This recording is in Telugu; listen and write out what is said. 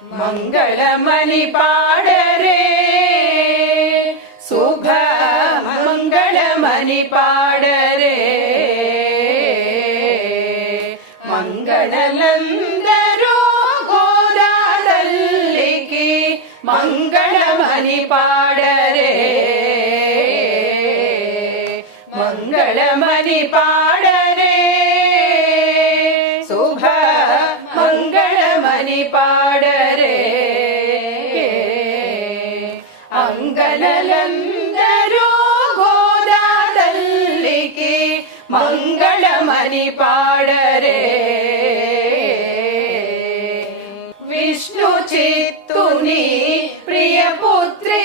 మంగళమని పాడరే శుభ మంగళమని పాడరే మంగళలందరూ గోదాతల్లికి మంగళమని పాడరే మంగళమని పాడరే శుభ మంగళమని పాడరే అంగనలందరూ గోదాతల్లికి మంగళమని పాడరే విష్ణు చిత్తుని ప్రియపుత్రి